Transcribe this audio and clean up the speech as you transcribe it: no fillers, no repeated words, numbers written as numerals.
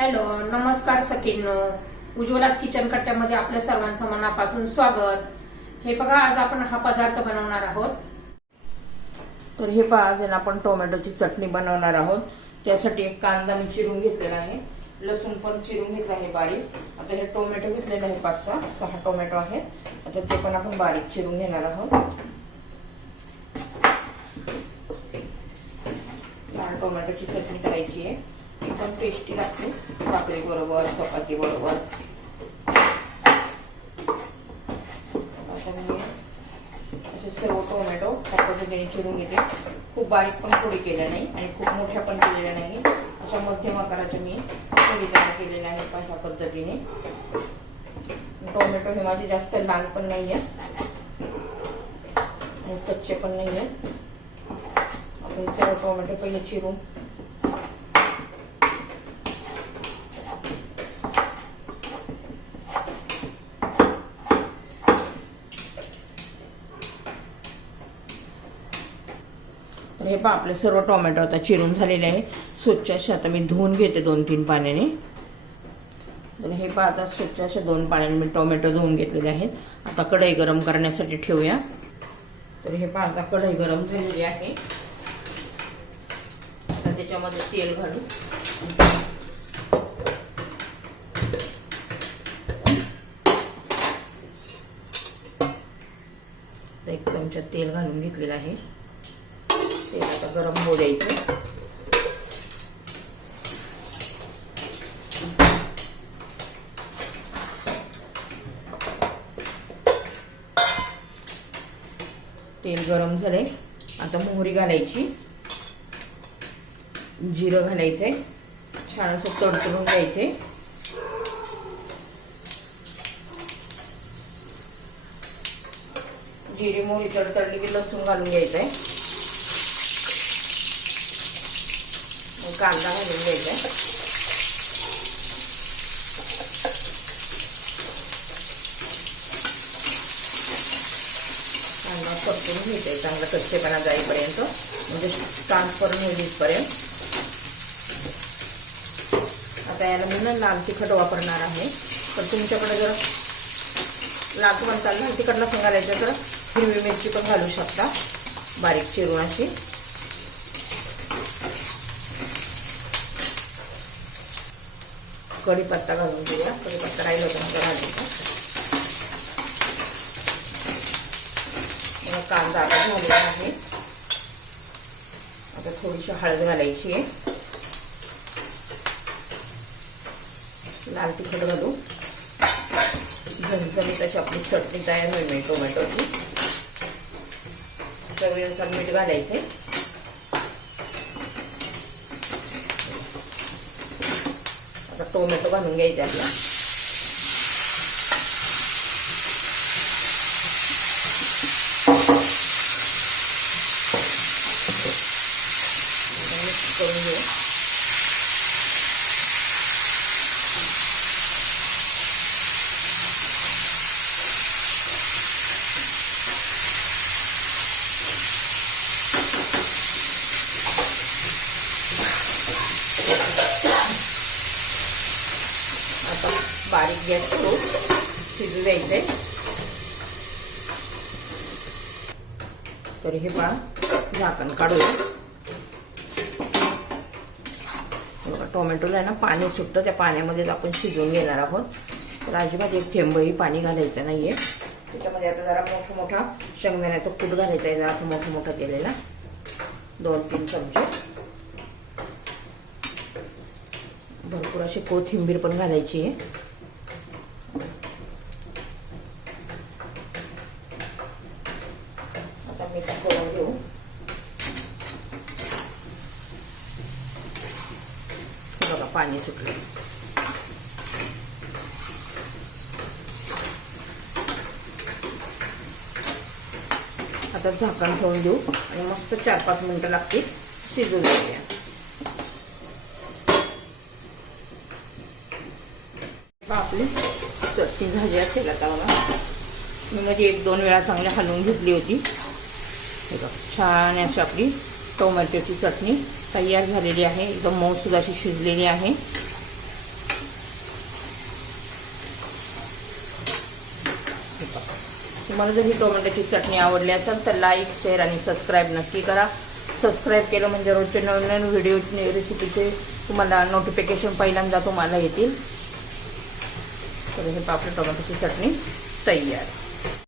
Hello, नमस्कार सखींनो. उज्ज्वलाच kitchen कट्ट्यामध्ये आपल्या सर्वांचं मनापासून स्वागत. हे बघा, आज आपण हा पदार्थ बनवणार आहोत. तर हे पहा, आज आपण टोमॅटोची चटणी बनवणार आहोत. त्यासाठी एक कांदा मी चिरून घेतलेला आहे, लसूण पण चिरून घेतला आहे बारीक. आता हे टोमॅटो घेतलेले आहे, 5-6 टोमॅटो आहेत. आता ते पण आपण बारीक चिरून घेणार आहोत. लाल टोमॅटोची चटणी करायची आहे, एकदम टेस्टी लागते भाकरी बरोबर, चपाती बरोबर. आता मी असे सर्व टोमॅटो ह्या पद्धतीने चिरून घेते. खूप बारीक पण फोडी केल्या नाही आणि खूप मोठ्या पण केलेल्या नाही, अशा मध्यम आकाराच्या मी फोडी तयार केलेल्या आहेत ह्या पद्धतीने. टोमॅटो हे माझे जास्त लाल पण नाही आहेत आणि कच्चे पण नाही आहेत. आता हे सर्व टोमॅटो पहिले चिरून हे पहा, आपले सर्व टोमॅटो आता चिरून झालेले आहे. स्वच्छ असे आता मी धुवून घेते 2-3 पाण्याने. तर हे पहा, आता स्वच्छ अशा 2 पाण्याने मी टोमॅटो धुवून घेतलेले आहेत. आता कढई गरम करण्यासाठी ठेवूया. तर हे पहा, आता कढई गरम झालेली आहे. आता त्याच्यामध्ये तेल घालू. तर 1 चमचा तेल घालून घेतलेलं आहे. तेल आता गरम होऊ द्यायचं. तेल गरम झालंय. आता मोहरी घालायची, जिरं घालायचंय, छान असं तडतडून घ्यायचंय. जिरी मोहरी तडतडली की लसूण घालून घ्यायचंय. कांदा घालून घ्यायचा. कांदा परतून घ्यायचा चांगला कच्चेपणा जाईपर्यंत, म्हणजे ट्रान्सफर होईल इथपर्यंत. आता याला मी लाल तिखट वापरणार आहे. तर तुमच्याकडे जर लाल म्हणताल ना तिखट नसून घालायचं तर हिरवी मिरची पण घालू शकता बारीक चिरून अशी. कढीपत्ता घालून घेऊया. कढीपत्ता राहिला होता माझा घालायचा. कांदा आता झालेला आहे. आता थोडीशी हळद घालायची आहे. लाल तिखट घालू. झणझणीत अशी आपली चटणी तयार होईल टोमॅटोची. चवीनुसार मीठ घालायचे. टोमॅटो घालून घ्यायचे आपला. मिक्स करून घेऊ. बारीक गॅस करून शिजू द्यायचे. तर हे पहा, झाकण काढूया. टोमॅटोला आहे ना पाणी सुटतं, त्या पाण्यामध्येच आपण शिजवून घेणार आहोत. तर अजिबात एक थेंबही पाणी घालायचं नाहीये. त्याच्यामध्ये आता जरा मोठा शेंगदाण्याचा कूट घालायचा आहे, जरा असं मोठा केलेला 2-3 चमचे. भरपूर अशी कोथिंबीर पण घालायची आहे. आता मिक्स करून घेऊ. बघा, पाणी सुटलं. आता झाकण ठेवून देऊ आणि मस्त 4-5 मिनिटं लागतील शिजून देऊया. आपली चटणी झाली असेल. आता मला मी मध्ये 1-2 वेळा चांगली हलवून घेतली होती. हे बघा, छान अशी आपली टोमॅटोची चटणी तयार झालेली आहे. एकदम मऊसूद अशी शिजलेली आहे. तुम्हाला जर ही टोमॅटोची चटणी आवडली असेल तर लाईक, शेअर आणि सबस्क्राईब नक्की करा. सबस्क्राईब केलं म्हणजे रोजचे नवीन व्हिडिओ रेसिपीचे तुम्हाला नोटिफिकेशन पहिल्यांदा तुम्हाला येतील. तर हे आपली टोमॅटोची चटणी तयार.